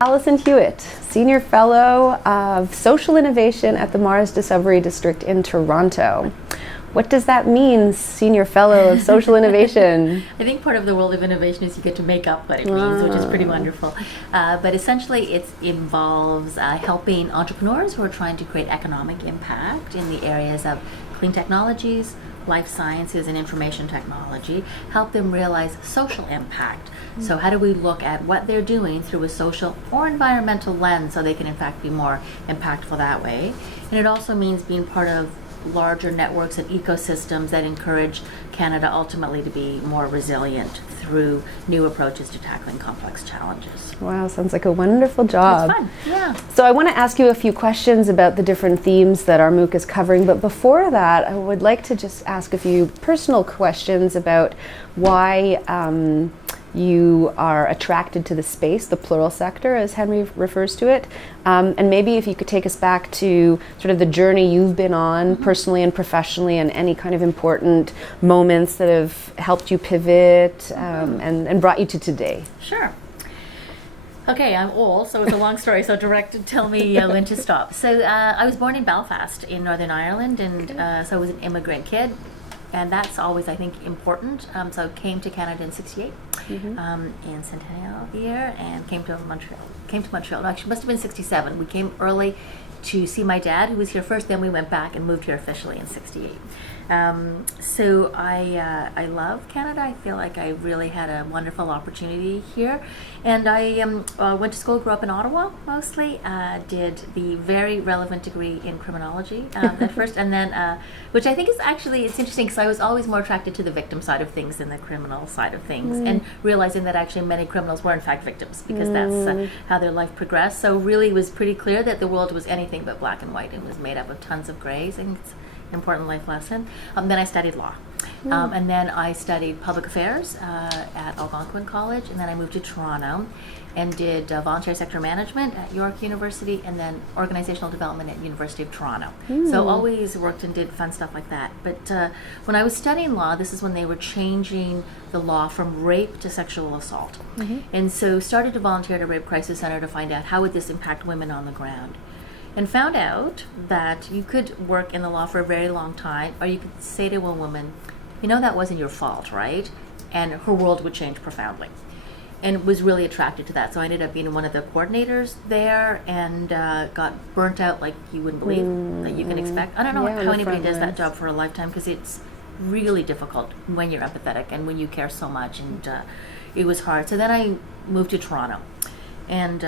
Allyson Hewitt, Senior Fellow of Social Innovation at the Mars Discovery District in Toronto. What does that mean, Senior Fellow of Social Innovation? I think part of the world of innovation is you get to make up what it means, which is pretty wonderful. But essentially it involves helping entrepreneurs who are trying to create economic impact in the areas of clean technologies, life sciences, and information technology, help them realize social impact. So how do we look at what they're doing through a social or environmental lens so they can in fact be more impactful that way? And it also means being part of larger networks and ecosystems that encourage Canada ultimately to be more resilient through new approaches to tackling complex challenges. Wow, sounds like a wonderful job. It's fun, yeah. So I want to ask you a few questions about the different themes that our MOOC is covering, but before that, I would like to just ask a few personal questions about why you are attracted to the space, the plural sector, as Henry refers to it. And maybe if you could take us back to sort of the journey you've been on personally and professionally, and any kind of important moments that have helped you pivot and brought you to today. Sure. Okay, I'm old, so it's a long story, so tell me when to stop. So I was born in Belfast in Northern Ireland, and so I was an immigrant kid. And that's always, I think, important. So I came to Canada in '68, in Centennial year, and came to Montreal. No, actually, must have been '67. We came early to see my dad, who was here first. Then we went back and moved here officially in '68. So I love Canada. I feel like I really had a wonderful opportunity here. And I went to school, grew up in Ottawa mostly, did the very relevant degree in criminology at first, and then, which I think is actually, it's interesting because I was always more attracted to the victim side of things than the criminal side of things, and realizing that actually many criminals were in fact victims because that's how their life progressed. So really it was pretty clear that the world was anything but black and white. It was made up of tons of grays, and it's an important life lesson. Then I studied law. And then I studied public affairs at Algonquin College, and then I moved to Toronto and did voluntary sector management at York University, and then organizational development at University of Toronto. So always worked and did fun stuff like that. But when I was studying law, this is when they were changing the law from rape to sexual assault. And so started to volunteer at a rape crisis center to find out how would this impact women on the ground. And found out that you could work in the law for a very long time, or you could say to a woman, you know, that wasn't your fault, right? And her world would change profoundly. And was really attracted to that. So I ended up being one of the coordinators there, and got burnt out like you wouldn't believe that you can expect. I don't know how anybody does that job for a lifetime, because it's really difficult when you're empathetic and when you care so much, and it was hard. So then I moved to Toronto and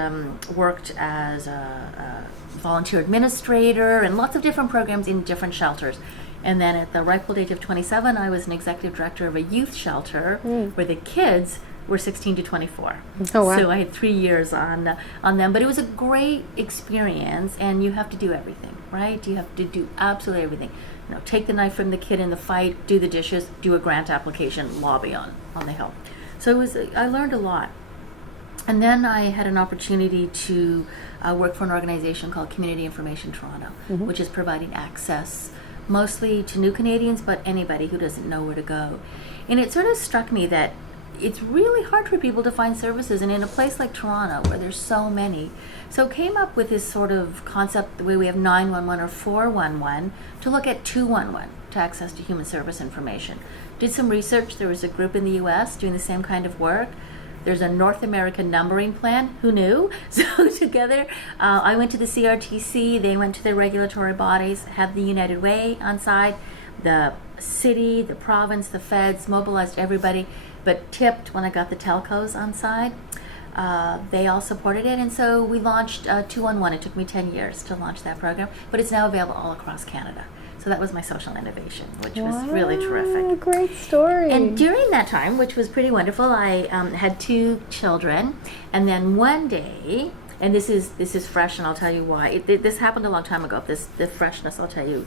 worked as a volunteer administrator and lots of different programs in different shelters. And then at the ripe old age of 27, I was an executive director of a youth shelter where the kids were 16 to 24. Oh, wow. So I had 3 years on them. But it was a great experience, and you have to do everything, right? You have to do absolutely everything. You know, take the knife from the kid in the fight, do the dishes, do a grant application, lobby on the Hill. So I learned a lot. And then I had an opportunity to work for an organization called Community Information Toronto, which is providing access mostly to new Canadians, but anybody who doesn't know where to go. And it sort of struck me that it's really hard for people to find services, and in a place like Toronto where there's so many. So came up with this sort of concept, the way we have 911 or 411, to look at 211 to access to human service information. Did some research. There was a group in the US doing the same kind of work. There's a North American numbering plan. Who knew? So together, I went to the CRTC, they went to the regulatory bodies, had the United Way on side, the city, the province, the feds, mobilized everybody, but tipped when I got the telcos on side. They all supported it, and so we launched 211. It took me 10 years to launch that program, but it's now available all across Canada. So that was my social innovation, which was really terrific. Great story. And during that time, which was pretty wonderful, I had 2 children, and then one day, and this is fresh, and I'll tell you why. This happened a long time ago. The freshness, I'll tell you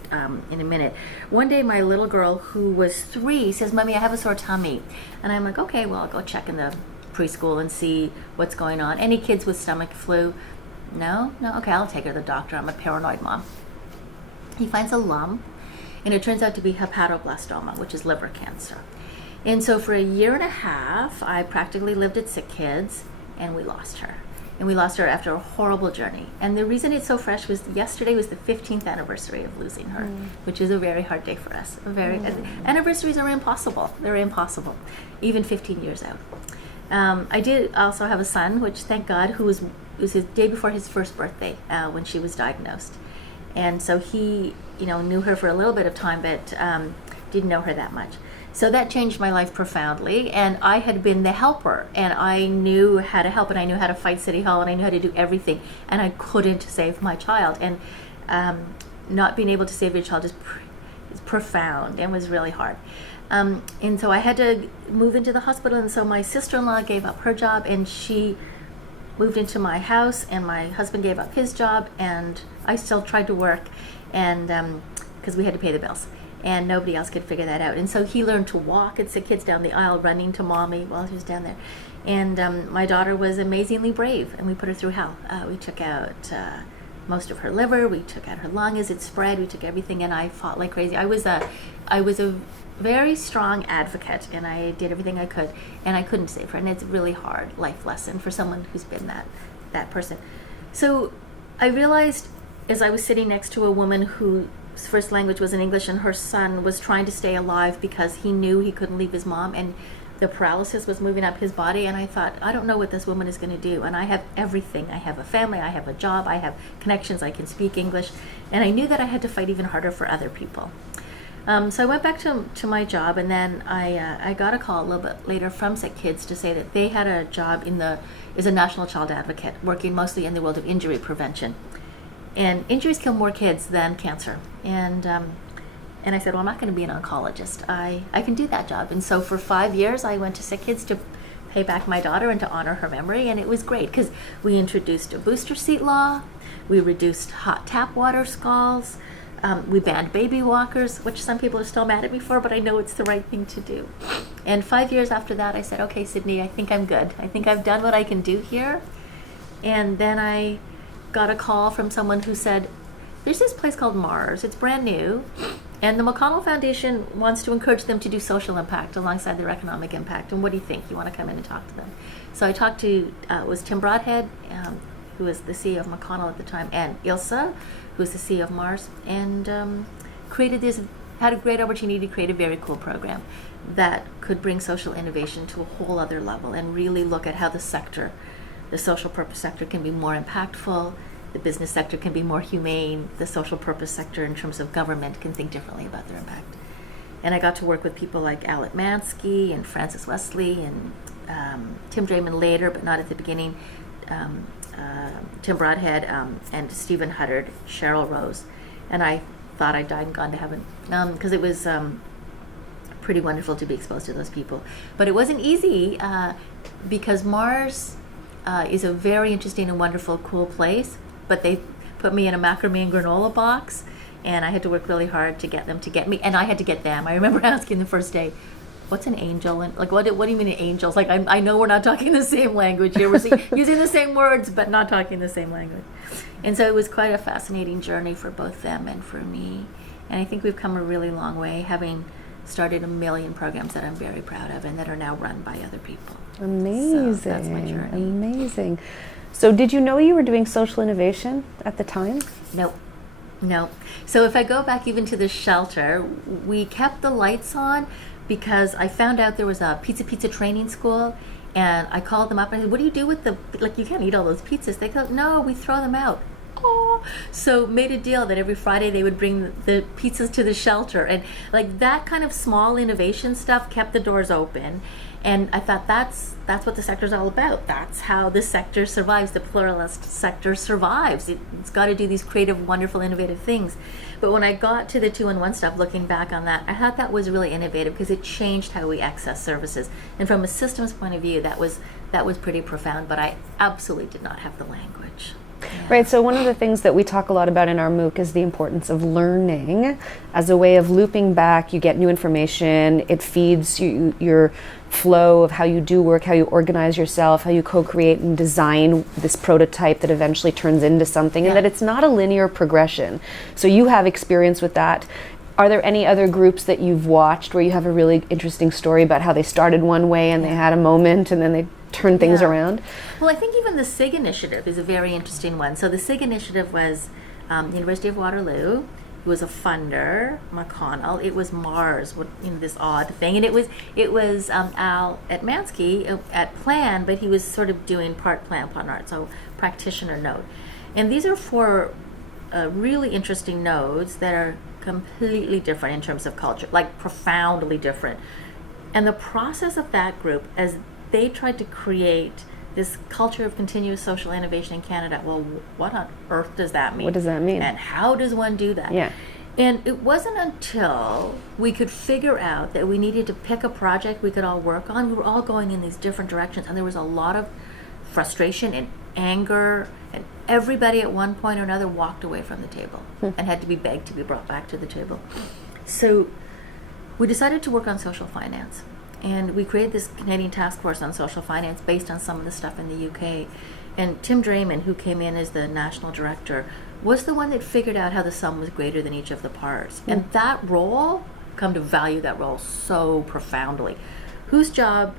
in a minute. One day, my little girl, who was 3, says, "Mommy, I have a sore tummy," and I'm like, "Okay, well, I'll go check in the preschool and see what's going on. Any kids with stomach flu? No, okay, I'll take her to the doctor. I'm a paranoid mom." He finds a lump, and it turns out to be hepatoblastoma, which is liver cancer. And so for a year and a half, I practically lived at Sick Kids, and we lost her. And we lost her after a horrible journey. And the reason it's so fresh was yesterday was the 15th anniversary of losing her, which is a very hard day for us. Anniversaries are impossible. They're impossible, even 15 years out. I did also have a son, which thank God, it was his day before his first birthday when she was diagnosed. And so he, knew her for a little bit of time, but didn't know her that much. So that changed my life profoundly, and I had been the helper, and I knew how to help, and I knew how to fight City Hall, and I knew how to do everything, and I couldn't save my child. And not being able to save your child is profound and was really hard. And so I had to move into the hospital, and so my sister-in-law gave up her job, and she moved into my house, and my husband gave up his job, and I still tried to work, and because we had to pay the bills. And nobody else could figure that out. And so he learned to walk and sit kids down the aisle running to mommy while he was down there. And my daughter was amazingly brave, and we put her through hell. We took out most of her liver, we took out her lung as it spread, we took everything, and I fought like crazy. I was a very strong advocate, and I did everything I could, and I couldn't save her. And it's a really hard life lesson for someone who's been that person. So I realized as I was sitting next to a woman whose first language was in English, and her son was trying to stay alive because he knew he couldn't leave his mom, and the paralysis was moving up his body, and I thought, I don't know what this woman is going to do. And I have everything. I have a family, I have a job, I have connections, I can speak English, and I knew that I had to fight even harder for other people. So I went back to my job, and then I got a call a little bit later from Sick Kids to say that they had a job as a national child advocate, working mostly in the world of injury prevention. And injuries kill more kids than cancer. And I said, well, I'm not going to be an oncologist. I can do that job. And so for 5 years, I went to Sick Kids to pay back my daughter and to honor her memory. And it was great because we introduced a booster seat law. We reduced hot tap water scalds. We banned baby walkers, which some people are still mad at me for, but I know it's the right thing to do. And 5 years after that, I said, okay, Sydney, I think I'm good. I think I've done what I can do here. And then I got a call from someone who said, there's this place called Mars. It's brand new. And the McConnell Foundation wants to encourage them to do social impact alongside their economic impact. And what do you think? You want to come in and talk to them? So I talked to, it was Tim Broadhead, who was the CEO of McConnell at the time, and Ilsa, who was the CEO of Mars, and had a great opportunity to create a very cool program that could bring social innovation to a whole other level and really look at how the social purpose sector can be more impactful, the business sector can be more humane, the social purpose sector in terms of government can think differently about their impact. And I got to work with people like Alec Mansky and Francis Wesley and Tim Draymond later, but not at the beginning, Tim Broadhead and Stephen Huddard, Cheryl Rose. And I thought I died and gone to heaven because it was pretty wonderful to be exposed to those people. But it wasn't easy because Mars is a very interesting and wonderful, cool place, but they put me in a macrame and granola box, and I had to work really hard to get them to get me, and I had to get them. I remember asking the first day, what's an angel? And like, what do you mean angels? Like, I know we're not talking the same language here. We're using the same words, but not talking the same language. And so it was quite a fascinating journey for both them and for me. And I think we've come a really long way, having started a million programs that I'm very proud of and that are now run by other people. Amazing. So that's my journey. Amazing. So did you know you were doing social innovation at the time? No. So if I go back even to the shelter, we kept the lights on because I found out there was a pizza training school, and I called them up and I said, what do you do with you can't eat all those pizzas. They go, no, we throw them out. Oh. So made a deal that every Friday they would bring the pizzas to the shelter, and like that kind of small innovation stuff kept the doors open. And I thought that's what the sector's all about. That's how the sector survives. The pluralist sector survives. It's got to do these creative, wonderful, innovative things. But when I got to the 2-in-1 stuff, looking back on that, I thought that was really innovative because it changed how we access services. And from a systems point of view, that was pretty profound. But I absolutely did not have the language. Yeah. Right, so one of the things that we talk a lot about in our MOOC is the importance of learning as a way of looping back. You get new information, it feeds your flow of how you do work, how you organize yourself, how you co-create and design this prototype that eventually turns into something, and that it's not a linear progression. So you have experience with that. Are there any other groups that you've watched where you have a really interesting story about how they started one way and they had a moment and then they turn things Yeah. around? Well, I think even the SIG initiative is a very interesting one. So the SIG initiative was University of Waterloo. It was a funder, McConnell. It was Mars, this odd thing, and it was Al Atmansky at Plan, but he was sort of doing part Plan, part art, so practitioner node. And these are four really interesting nodes that are completely different in terms of culture, like profoundly different. And the process of that group, as they tried to create this culture of continuous social innovation in Canada, well, what on earth does that mean? What does that mean? And how does one do that? Yeah. And it wasn't until we could figure out that we needed to pick a project we could all work on. We were all going in these different directions, and there was a lot of frustration and anger, and everybody at one point or another walked away from the table and had to be begged to be brought back to the table. So we decided to work on social finance. And we created this Canadian task force on social finance based on some of the stuff in the UK. And Tim Drayman, who came in as the national director, was the one that figured out how the sum was greater than each of the parts. And that role, come to value that role so profoundly. Whose job,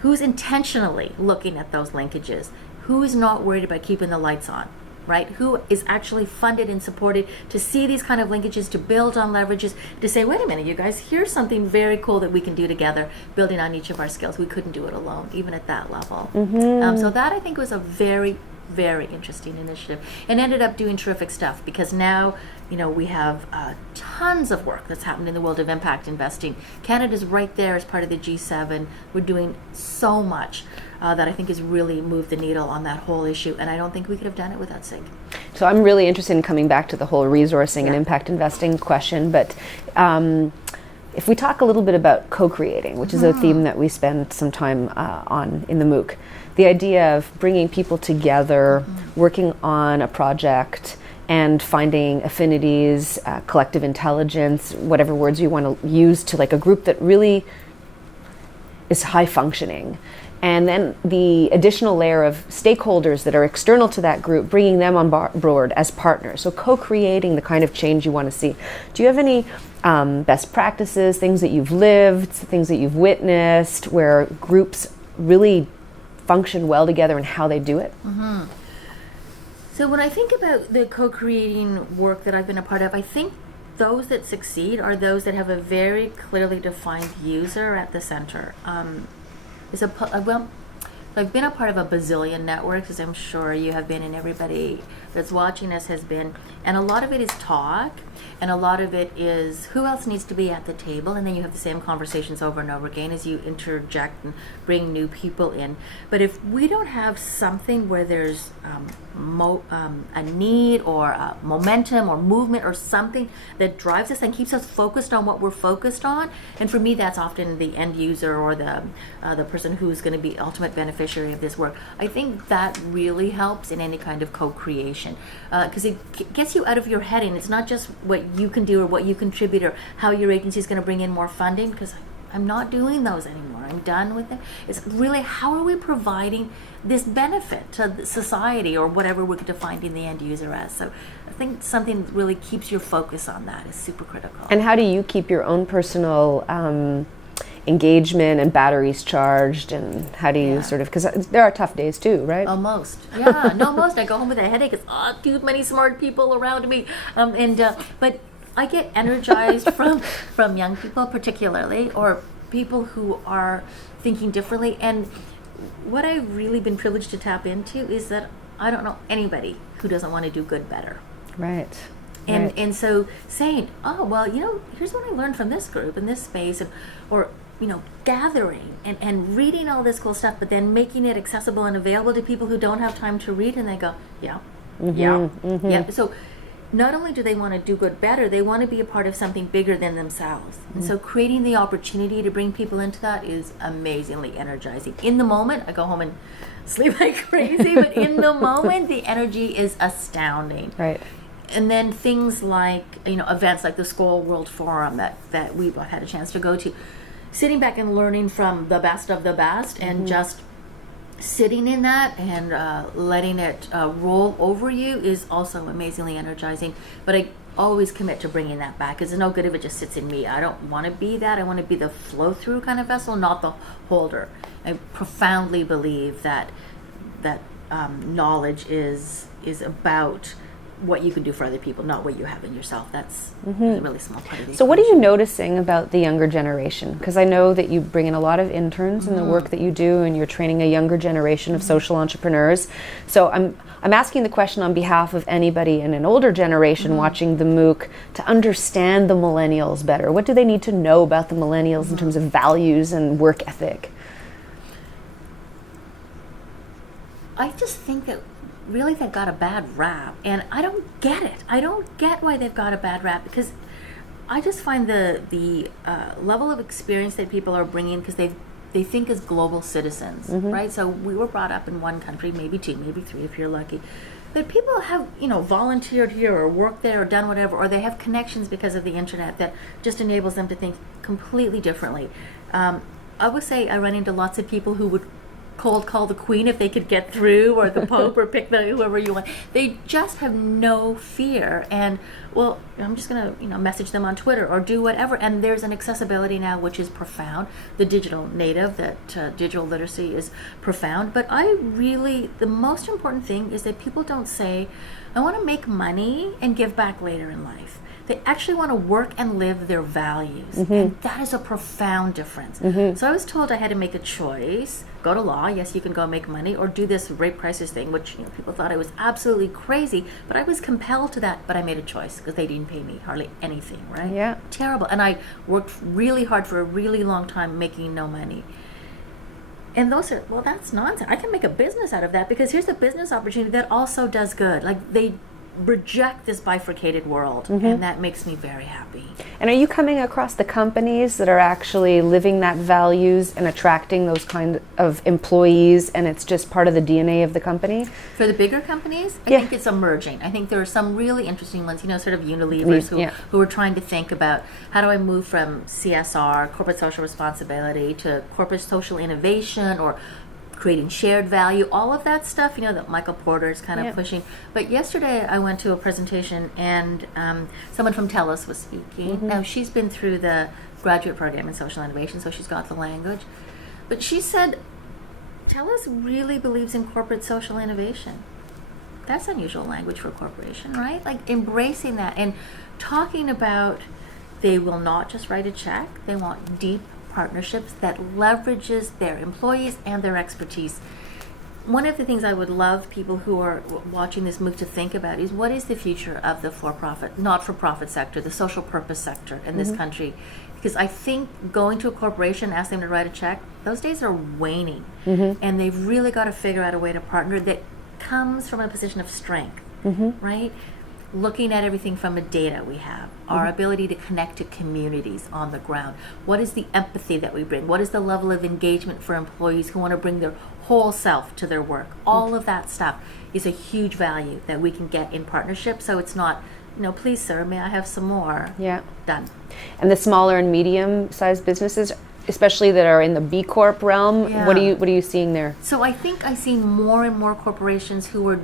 who's intentionally looking at those linkages? Who is not worried about keeping the lights on? Right? Who is actually funded and supported to see these kind of linkages, to build on leverages, to say, wait a minute, you guys, here's something very cool that we can do together, building on each of our skills. We couldn't do it alone, even at that level. So that, I think, was a very, very interesting initiative, and ended up doing terrific stuff, because now, we have tons of work that's happened in the world of impact investing. Canada's right there as part of the G7. We're doing so much that I think has really moved the needle on that whole issue, and I don't think we could have done it without SIG. So I'm really interested in coming back to the whole resourcing and impact investing question, but if we talk a little bit about co-creating, which is a theme that we spend some time on in the MOOC, the idea of bringing people together, working on a project, and finding affinities, collective intelligence, whatever words you want to use, to like a group that really is high functioning. And then the additional layer of stakeholders that are external to that group, bringing them on board as partners. So co-creating the kind of change you want to see. Do you have any best practices, things that you've lived, things that you've witnessed, where groups really function well together and how they do it? So when I think about the co-creating work that I've been a part of, I think those that succeed are those that have a very clearly defined user at the center. I've been a part of a bazillion networks, as I'm sure you have been, and everybody that's watching us has been. And a lot of it is talk, and a lot of it is who else needs to be at the table, and then you have the same conversations over and over again as you interject and bring new people in. But if we don't have something where there's a need or a momentum or movement or something that drives us and keeps us focused on what we're focused on, and for me that's often the end user or the person who's going to be ultimate beneficiary of this work, I think that really helps in any kind of co-creation, because it gets you out of your head, and it's not just what you can do or what you contribute or how your agency is going to bring in more funding, because I'm not doing those anymore. I'm done with it. It's really, how are we providing this benefit to society or whatever we're defining the end user as? So I think something that really keeps your focus on that is super critical. And how do you keep your own personal engagement and batteries charged, and how do you sort of, because there are tough days too, right? Most. I go home with a headache. It's too many smart people around me. But I get energized from young people particularly, or people who are thinking differently. And what I've really been privileged to tap into is that I don't know anybody who doesn't want to do good better. Right. And so saying, oh, well, here's what I learned from this group in this space, or gathering and reading all this cool stuff, but then making it accessible and available to people who don't have time to read, and they go, yeah. So not only do they want to do good better, they want to be a part of something bigger than themselves. And so creating the opportunity to bring people into that is amazingly energizing. In the moment, I go home and sleep like crazy, but in the moment, the energy is astounding. Right. And then things like, events like the Skoll World Forum that we've had a chance to go to, sitting back and learning from the best of the best, and just sitting in that and letting it roll over you is also amazingly energizing. But I always commit to bringing that back, because it's no good if it just sits in me. I don't want to be that. I want to be the flow-through kind of vessel, not the holder. I profoundly believe that knowledge is about what you can do for other people, not what you have in yourself. That's a really small part of the So what are you equation. noticing about the younger generation? Because I know that you bring in a lot of interns in the work that you do, and you're training a younger generation of social entrepreneurs. So I'm asking the question on behalf of anybody in an older generation watching the MOOC to understand the millennials better. What do they need to know about the millennials in terms of values and work ethic? I just think that really they've got a bad rap, and I don't get it. I don't get why they've got a bad rap, because I just find the level of experience that people are bringing, because they think as global citizens, right? So we were brought up in one country, maybe two, maybe three if you're lucky. But people have, volunteered here or worked there or done whatever, or they have connections because of the internet that just enables them to think completely differently. I would say I run into lots of people who would cold call the Queen if they could get through, or the Pope, or pick whoever you want. They just have no fear, and well, I'm just gonna message them on Twitter or do whatever. And there's an accessibility now which is profound. The digital native, that digital literacy is profound. But the most important thing is that people don't say, I want to make money and give back later in life. They actually want to work and live their values. And that is a profound difference. So I was told I had to make a choice, go to law, yes, you can go make money, or do this rape crisis thing, which people thought I was absolutely crazy, but I was compelled to that, but I made a choice because they didn't pay me hardly anything, right? Yeah. Terrible. And I worked really hard for a really long time making no money. And that's nonsense. I can make a business out of that, because here's a business opportunity that also does good. Like, they reject this bifurcated world, and that makes me very happy. And are you coming across the companies that are actually living that values and attracting those kind of employees, and it's just part of the DNA of the company? For the bigger companies, I think it's emerging. I think there are some really interesting ones, sort of Unilevers who are trying to think about, how do I move from CSR, corporate social responsibility, to corporate social innovation, or creating shared value, all of that stuff, that Michael Porter is kind of pushing. But yesterday I went to a presentation, and someone from TELUS was speaking. Now, she's been through the graduate program in social innovation, so she's got the language. But she said, TELUS really believes in corporate social innovation. That's unusual language for a corporation, right? Like, embracing that and talking about, they will not just write a check, they want deep partnerships that leverages their employees and their expertise. One of the things I would love people who are watching this MOOC to think about is, what is the future of the for-profit, not-for-profit sector, the social purpose sector in this country? Because I think going to a corporation, ask them to write a check, those days are waning. And they've really got to figure out a way to partner that comes from a position of strength, right? Looking at everything from the data we have, our ability to connect to communities on the ground. What is the empathy that we bring? What is the level of engagement for employees who want to bring their whole self to their work? All of that stuff is a huge value that we can get in partnership. So it's not, please sir, may I have some more? Yeah. Done. And the smaller and medium-sized businesses, especially that are in the B Corp realm, what are you seeing there? So I think I see more and more corporations who are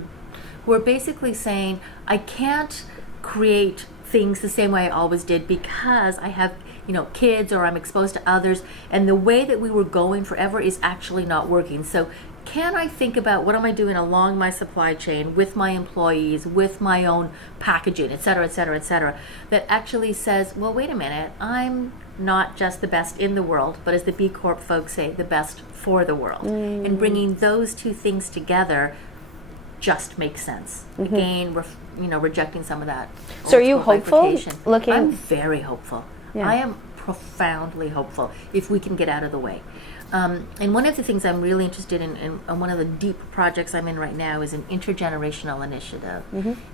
basically saying, I can't create things the same way I always did, because I have, kids, or I'm exposed to others, and the way that we were going forever is actually not working. So can I think about, what am I doing along my supply chain with my employees, with my own packaging, et cetera, et cetera, et cetera, that actually says, well, wait a minute, I'm not just the best in the world, but as the B Corp folks say, the best for the world. And bringing those two things together just makes sense. Again, we're rejecting some of that. So are you hopeful? I'm very hopeful. I am profoundly hopeful if we can get out of the way. And one of the things I'm really interested in, and one of the deep projects I'm in right now, is an intergenerational initiative.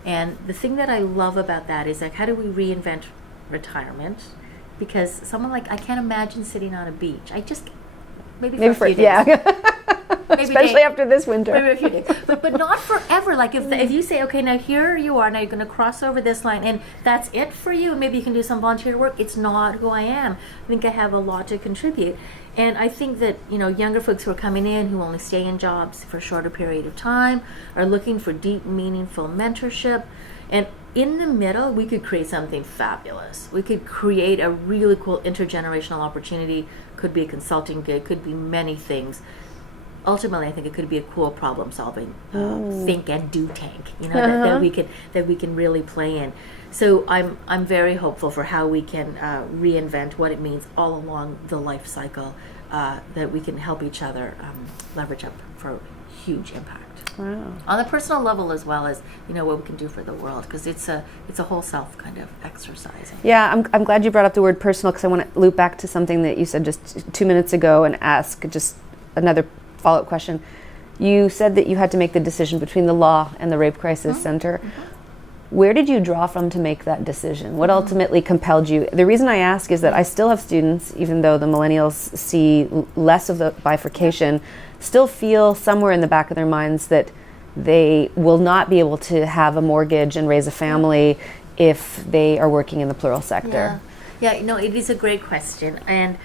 And the thing that I love about that is, like, how do we reinvent retirement? Because someone I can't imagine sitting on a beach. Maybe for a few days. Especially after this winter. Maybe a few days. But not forever. Like, if you say, okay, now here you are, now you're going to cross over this line, and that's it for you, and maybe you can do some volunteer work, it's not who I am. I think I have a lot to contribute. And I think that, younger folks who are coming in, who only stay in jobs for a shorter period of time, are looking for deep, meaningful mentorship. And in the middle, we could create something fabulous. We could create a really cool intergenerational opportunity. Could be a consulting gig, could be many things. Ultimately, I think it could be a cool problem-solving think and do tank. That we can really play in. So I'm very hopeful for how we can reinvent what it means all along the life cycle. That we can help each other leverage up for huge impact. Wow. On the personal level as well as what we can do for the world, because it's a whole self kind of exercising. Yeah, I'm glad you brought up the word personal, because I want to loop back to something that you said just 2 minutes ago and ask just another follow-up question. You said that you had to make the decision between the law and the Rape Crisis Center. Where did you draw from to make that decision? What ultimately compelled you? The reason I ask is that I still have students, even though the millennials see less of the bifurcation, still feel somewhere in the back of their minds that they will not be able to have a mortgage and raise a family if they are working in the plural sector. Yeah, it is a great question. And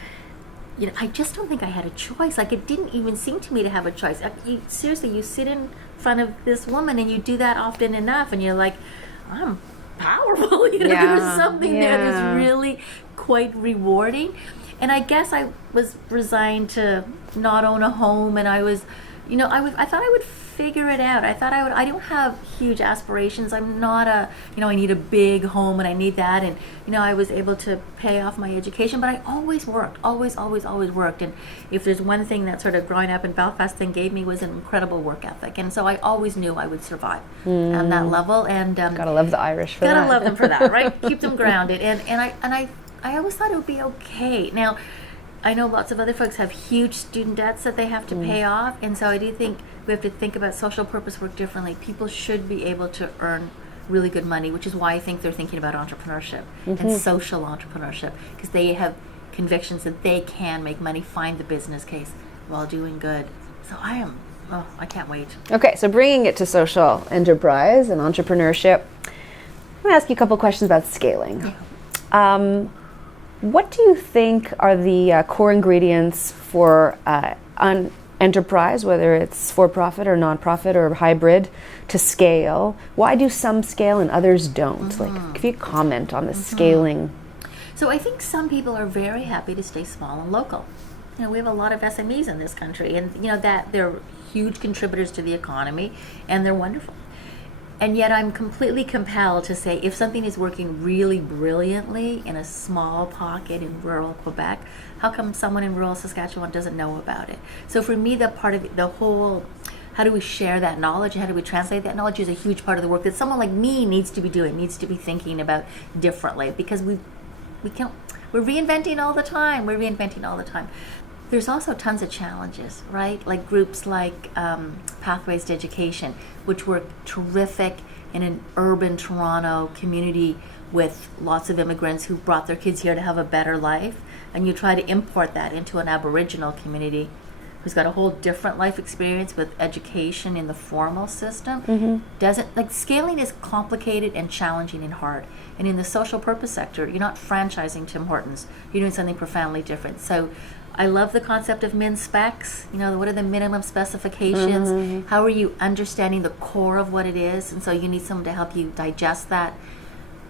I just don't think I had a choice. Like, it didn't even seem to me to have a choice. Seriously, you sit in front of this woman and you do that often enough and you're like, I'm powerful. There's something there that's really quite rewarding. And I guess I was resigned to not own a home, and I was, I thought I would figure it out. I don't have huge aspirations. I'm not I need a big home and I need that. And, I was able to pay off my education, but I always worked, always worked. And if there's one thing that sort of growing up in Belfast thing gave me was an incredible work ethic. And so I always knew I would survive on that level. And gotta love the Irish for that. Gotta love them for that, right? Keep them grounded. And I always thought it would be okay. Now, I know lots of other folks have huge student debts that they have to pay off, and so I do think we have to think about social purpose work differently. People should be able to earn really good money, which is why I think they're thinking about entrepreneurship and social entrepreneurship, because they have convictions that they can make money, find the business case while doing good. So I can't wait. Okay, so bringing it to social enterprise and entrepreneurship, I'm going to ask you a couple questions about scaling. Yeah. What do you think are the core ingredients for an enterprise, whether it's for-profit or non-profit or hybrid, to scale? Why do some scale and others don't? Like, if you comment on the scaling. So I think some people are very happy to stay small and local. We have a lot of SMEs in this country, and that they're huge contributors to the economy, and they're wonderful. And yet I'm completely compelled to say, if something is working really brilliantly in a small pocket in rural Quebec, how come someone in rural Saskatchewan doesn't know about it? So for me, the part of the whole, how do we share that knowledge, how do we translate that knowledge, is a huge part of the work that someone like me needs to be doing, needs to be thinking about differently, because we're reinventing all the time. There's also tons of challenges, right? Like groups like Pathways to Education, which work terrific in an urban Toronto community with lots of immigrants who brought their kids here to have a better life. And you try to import that into an Aboriginal community who's got a whole different life experience with education in the formal system. Scaling is complicated and challenging and hard. And in the social purpose sector, you're not franchising Tim Hortons. You're doing something profoundly different. So I love the concept of min specs. What are the minimum specifications? How are you understanding the core of what it is? And so you need someone to help you digest that.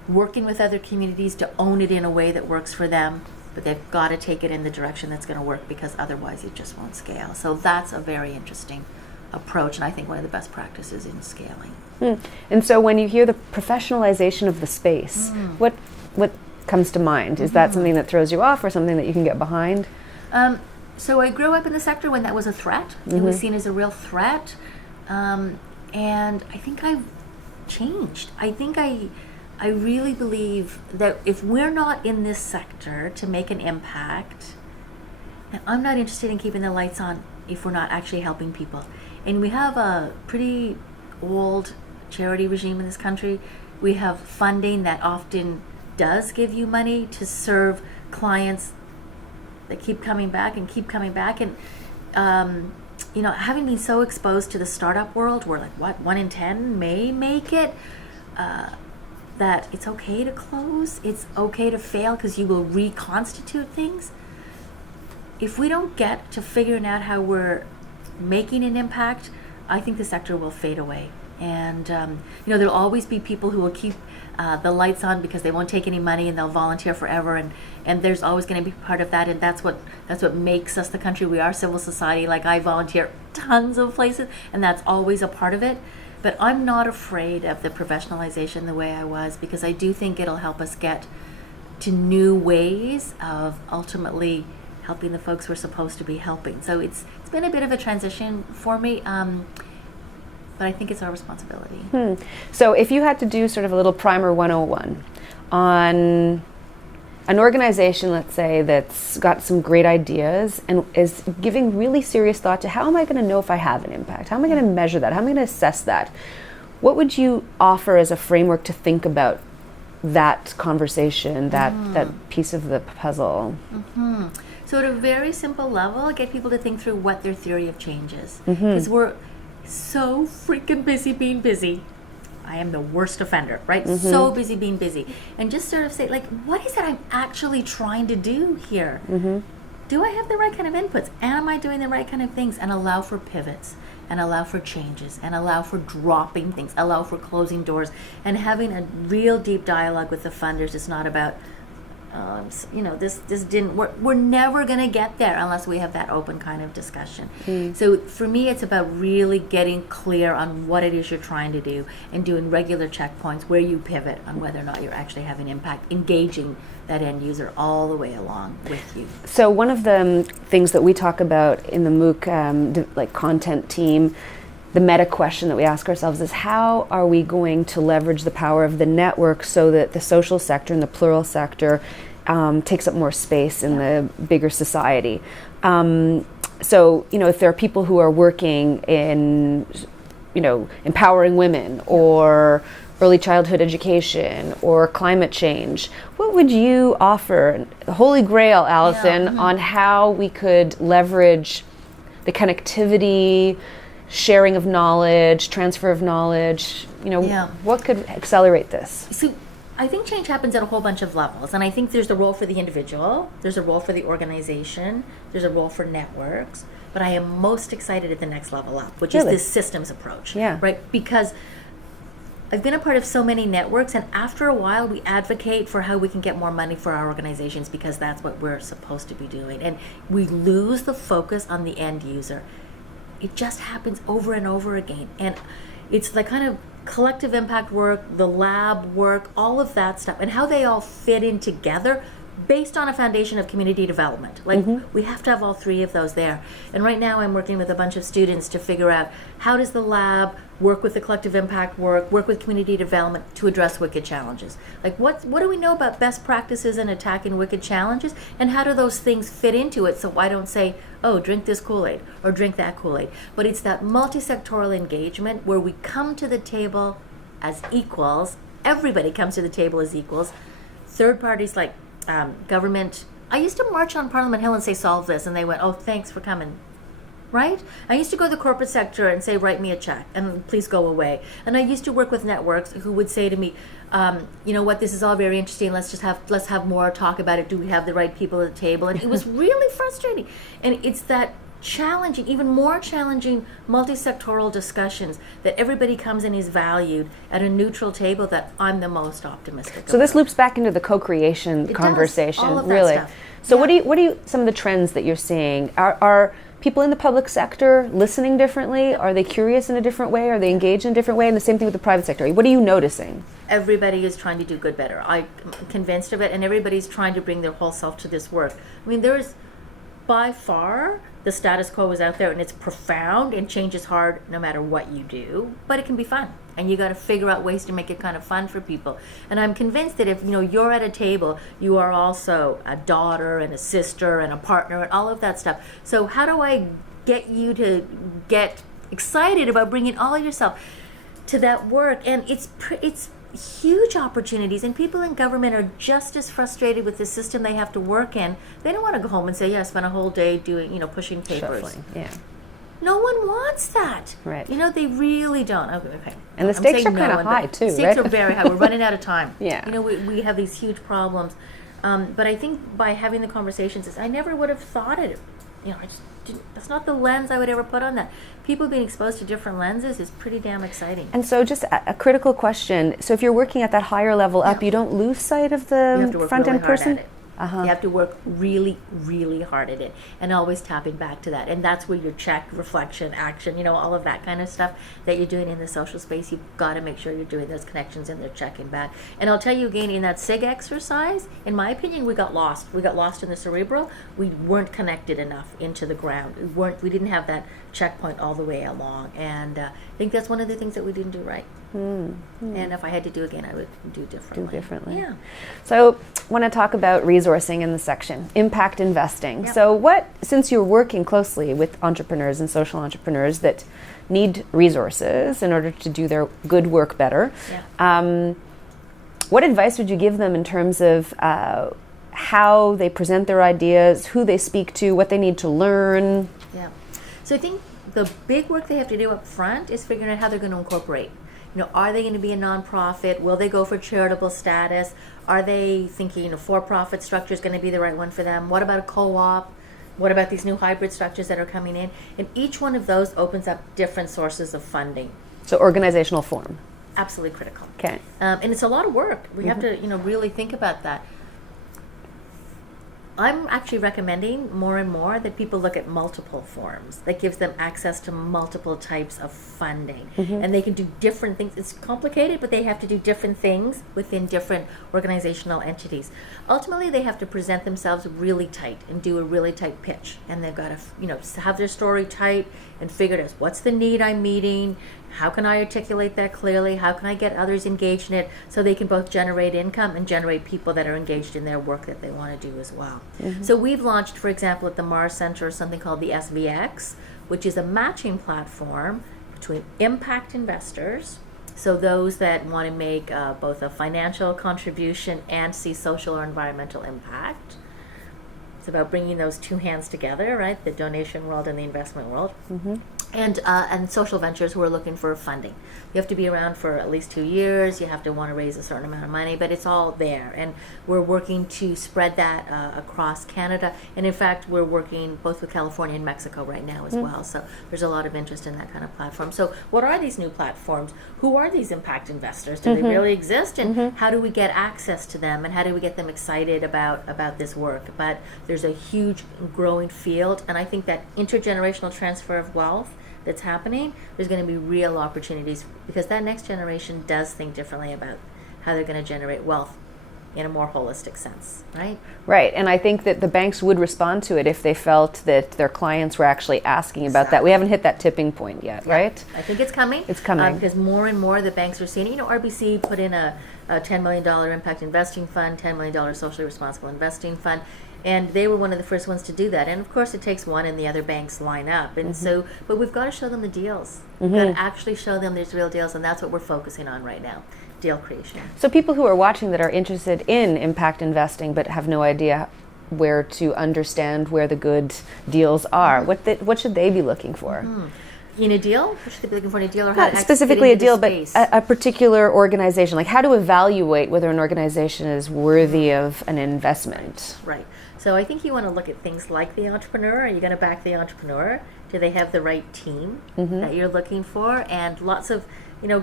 Working with other communities to own it in a way that works for them, but they've got to take it in the direction that's going to work, because otherwise it just won't scale. So that's a very interesting approach, and I think one of the best practices in scaling. And so when you hear the professionalization of the space, what comes to mind? Is that something that throws you off, or something that you can get behind? So I grew up in the sector when that was a threat. It was seen as a real threat. And I think I've changed. I think I really believe that if we're not in this sector to make an impact, then I'm not interested in keeping the lights on if we're not actually helping people. And we have a pretty old charity regime in this country. We have funding that often does give you money to serve clients that keep coming back. And having been so exposed to the startup world, where 1 in 10 may make it, that it's okay to close, it's okay to fail, because you will reconstitute things. If we don't get to figuring out how we're making an impact, I think the sector will fade away. And there'll always be people who will keep the lights on because they won't take any money, and they'll volunteer forever, and there's always going to be part of that, and that's what makes us the country we are, civil society. Like, I volunteer tons of places, and that's always a part of it. But I'm not afraid of the professionalization the way I was, because I do think it'll help us get to new ways of ultimately helping the folks we're supposed to be helping. So it's been a bit of a transition for me, but I think it's our responsibility. So if you had to do sort of a little primer 101 on an organization, let's say, that's got some great ideas and is giving really serious thought to how am I going to know if I have an impact? How am I going to measure that? How am I going to assess that? What would you offer as a framework to think about that conversation, that piece of the puzzle? So at a very simple level, get people to think through what their theory of change is. Because we're so freaking busy being busy. I am the worst offender, right? So busy being busy. And just sort of say, like, what is it I'm actually trying to do here? Do I have the right kind of inputs? Am I doing the right kind of things? And allow for pivots, and allow for changes, and allow for dropping things, allow for closing doors, and having a real deep dialogue with the funders. It's not about, this didn't work. We're never going to get there unless we have that open kind of discussion. So for me, it's about really getting clear on what it is you're trying to do, and doing regular checkpoints where you pivot on whether or not you're actually having impact, engaging that end user all the way along with you. So one of the things that we talk about in the MOOC like content team, the meta question that we ask ourselves is, how are we going to leverage the power of the network so that the social sector and the plural sector takes up more space in the bigger society? So, if there are people who are working in, empowering women or early childhood education or climate change, what would you offer, the holy grail, Allyson, on how we could leverage the connectivity, sharing of knowledge, transfer of knowledge, what could accelerate this? So I think change happens at a whole bunch of levels, and I think there's the role for the individual, there's a role for the organization, there's a role for networks, but I am most excited at the next level up, which is this systems approach, right? Because I've been a part of so many networks, and after a while we advocate for how we can get more money for our organizations because that's what we're supposed to be doing, and we lose the focus on the end user. It just happens over and over again, and it's the kind of collective impact work, the lab work, all of that stuff, and how they all fit in together based on a foundation of community development. Like, we have to have all three of those there. And right now I'm working with a bunch of students to figure out, how does the lab work with the collective impact work with community development to address wicked challenges? Like, what do we know about best practices in attacking wicked challenges, and how do those things fit into it? So I don't say, oh, drink this Kool-Aid or drink that Kool-Aid, but it's that multi-sectoral engagement where we come to the table as equals. Everybody comes to the table as equals. Third parties like government. I used to march on Parliament Hill and say, solve this, and they went, oh, thanks for coming. Right? I used to go to the corporate sector and say, write me a check and please go away. And I used to work with networks who would say to me, you know what, this is all very interesting, let's have more talk about it. Do we have the right people at the table? And it was really frustrating. And it's that challenging, even more challenging multi-sectoral discussions that everybody comes and is valued at a neutral table that I'm the most optimistic about. So this loops back into the co-creation conversation, all of that really. stuff. So what are you some of the trends that you're seeing? Are people in the public sector listening differently? Are they curious in a different way? Are they engaged in a different way? And the same thing with the private sector. What are you noticing? Everybody is trying to do good better. I'm convinced of it, and everybody's trying to bring their whole self to this work. I mean, there is, by far, the status quo is out there, and it's profound, and change is hard no matter what you do, but it can be fun, and you got to figure out ways to make it kind of fun for people. And I'm convinced that if you're at a table, you are also a daughter and a sister and a partner and all of that stuff. So how do I get you to get excited about bringing all of yourself to that work? And it's huge opportunities, and people in government are just as frustrated with the system they have to work in. They don't want to go home and say, yeah, I spent a whole day doing, pushing papers. Shuffling. Yeah. No one wants that. Right. They really don't. Okay. And the stakes are kind of high too, right? Stakes are very high. We're running out of time. Yeah. We have these huge problems. But I think by having the conversations, I never would have thought it I just didn't, that's not the lens I would ever put on that. People being exposed to different lenses is pretty damn exciting. And so just a critical question. So if you're working at that higher level up, you don't lose sight of You have to the work front really end hard person? at it. You have to work really, really hard at it, and always tapping back to that. And that's where your check, reflection, action, all of that kind of stuff that you're doing in the social space, you've got to make sure you're doing those connections and they're checking back. And I'll tell you again, in that SIG exercise, in my opinion, we got lost. We got lost in the cerebral. We weren't connected enough into the ground. We didn't have that checkpoint all the way along. And I think that's one of the things that we didn't do right. And if I had to do again, I would do differently. Yeah. So I want to talk about resourcing in the section, impact investing. Yep. So since you're working closely with entrepreneurs and social entrepreneurs that need resources in order to do their good work better, what advice would you give them in terms of how they present their ideas, who they speak to, what they need to learn? Yeah. So I think the big work they have to do up front is figuring out how they're going to incorporate. Are they going to be a nonprofit? Will they go for charitable status? Are they thinking a for-profit structure is going to be the right one for them? What about a co-op? What about these new hybrid structures that are coming in? And each one of those opens up different sources of funding. So organizational form. Absolutely critical. Okay. And it's a lot of work. We have to, really think about that. I'm actually recommending more and more that people look at multiple forms. That gives them access to multiple types of funding. And they can do different things. It's complicated, but they have to do different things within different organizational entities. Ultimately, they have to present themselves really tight and do a really tight pitch. And they've got to, have their story tight and figure out what's the need I'm meeting, how can I articulate that clearly, how can I get others engaged in it so they can both generate income and generate people that are engaged in their work that they want to do as well. So we've launched, for example, at the Mars Center, something called the SVX, which is a matching platform between impact investors, so those that want to make both a financial contribution and see social or environmental impact. It's about bringing those two hands together, right? The donation world and the investment world. And social ventures who are looking for funding. You have to be around for at least 2 years. You have to want to raise a certain amount of money, but it's all there. And we're working to spread that across Canada. And in fact, we're working both with California and Mexico right now as well. So there's a lot of interest in that kind of platform. So what are these new platforms? Who are these impact investors? Do they really exist? And how do we get access to them? And how do we get them excited about this work? But there's a huge growing field. And I think that intergenerational transfer of wealth that's happening, there's going to be real opportunities because that next generation does think differently about how they're going to generate wealth in a more holistic sense, right? Right, and I think that the banks would respond to it if they felt that their clients were actually asking about that. We haven't hit that tipping point yet, right? I think it's coming. It's coming. Because more and more the banks are seeing, RBC put in a $10 million impact investing fund, $10 million socially responsible investing fund. And they were one of the first ones to do that. And of course it takes one and the other banks line up. And so, but we've got to show them the deals. We've got to actually show them there's real deals, and that's what we're focusing on right now, deal creation. So people who are watching that are interested in impact investing but have no idea where to understand where the good deals are, what should they be looking for? In a deal? What should they be looking for in a deal? Or how Not specifically a deal, but space? a particular organization. Like how to evaluate whether an organization is worthy of an investment. Right. So I think you want to look at things like the entrepreneur. Are you going to back the entrepreneur? Do they have the right team that you're looking for? And lots of,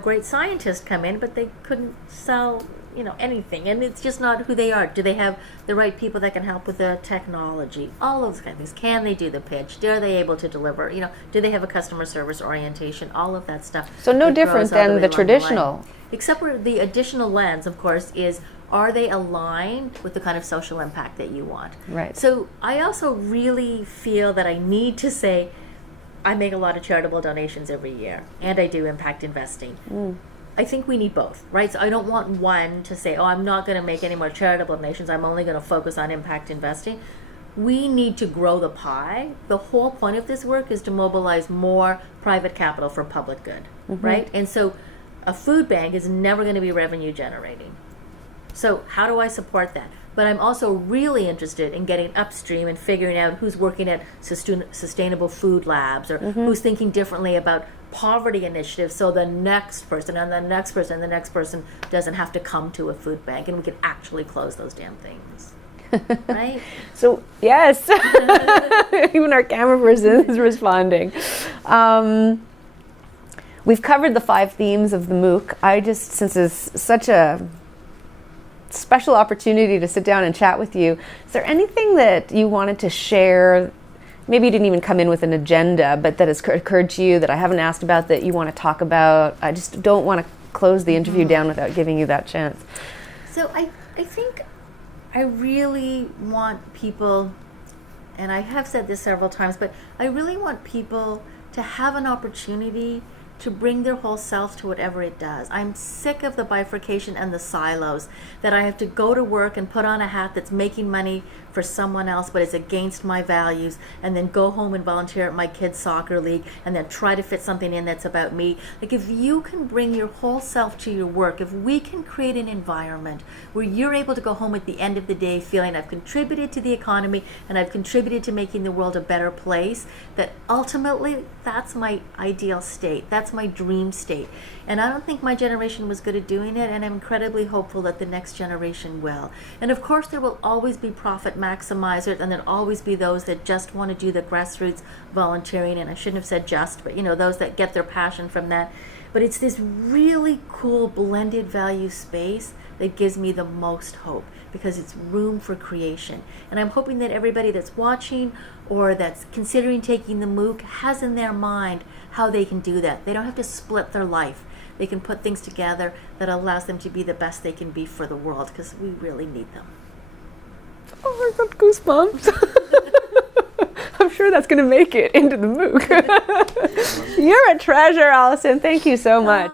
great scientists come in, but they couldn't sell, anything. And it's just not who they are. Do they have the right people that can help with the technology? All those kind of things. Can they do the pitch? Are they able to deliver? Do they have a customer service orientation? All of that stuff. So no different than the traditional. Except for the additional lens, of course, is are they aligned with the kind of social impact that you want? Right. So I also really feel that I need to say I make a lot of charitable donations every year, and I do impact investing. I think we need both, right? So I don't want one to say, I'm not going to make any more charitable donations. I'm only going to focus on impact investing. We need to grow the pie. The whole point of this work is to mobilize more private capital for public good, right? And so a food bank is never going to be revenue generating. So how do I support that? But I'm also really interested in getting upstream and figuring out who's working at sustainable food labs or who's thinking differently about poverty initiatives so the next person and the next person and the next person doesn't have to come to a food bank, and we can actually close those damn things. right? So, yes, even our camera person is responding. We've covered the 5 themes of the MOOC. Since it's such a special opportunity to sit down and chat with you, is there anything that you wanted to share? Maybe you didn't even come in with an agenda, but that has occurred to you that I haven't asked about that you want to talk about? I just don't want to close the interview down without giving you that chance. So I think I really want people, and I have said this several times, but I really want people to have an opportunity to bring their whole self to whatever it does. I'm sick of the bifurcation and the silos, that I have to go to work and put on a hat that's making money for someone else but is against my values, and then go home and volunteer at my kids' soccer league, and then try to fit something in that's about me. Like, if you can bring your whole self to your work, if we can create an environment where you're able to go home at the end of the day feeling I've contributed to the economy and I've contributed to making the world a better place, that ultimately that's my ideal state. That's my dream state. And I don't think my generation was good at doing it, and I'm incredibly hopeful that the next generation will. And of course there will always be profit maximizers, and there'll always be those that just want to do the grassroots volunteering, and I shouldn't have said just, but those that get their passion from that. But it's this really cool blended value space that gives me the most hope, because it's room for creation. And I'm hoping that everybody that's watching or that's considering taking the MOOC has in their mind how they can do that. They don't have to split their life. They can put things together that allows them to be the best they can be for the world, because we really need them. Oh, I got goosebumps. I'm sure that's going to make it into the MOOC. You're a treasure, Allyson. Thank you so much.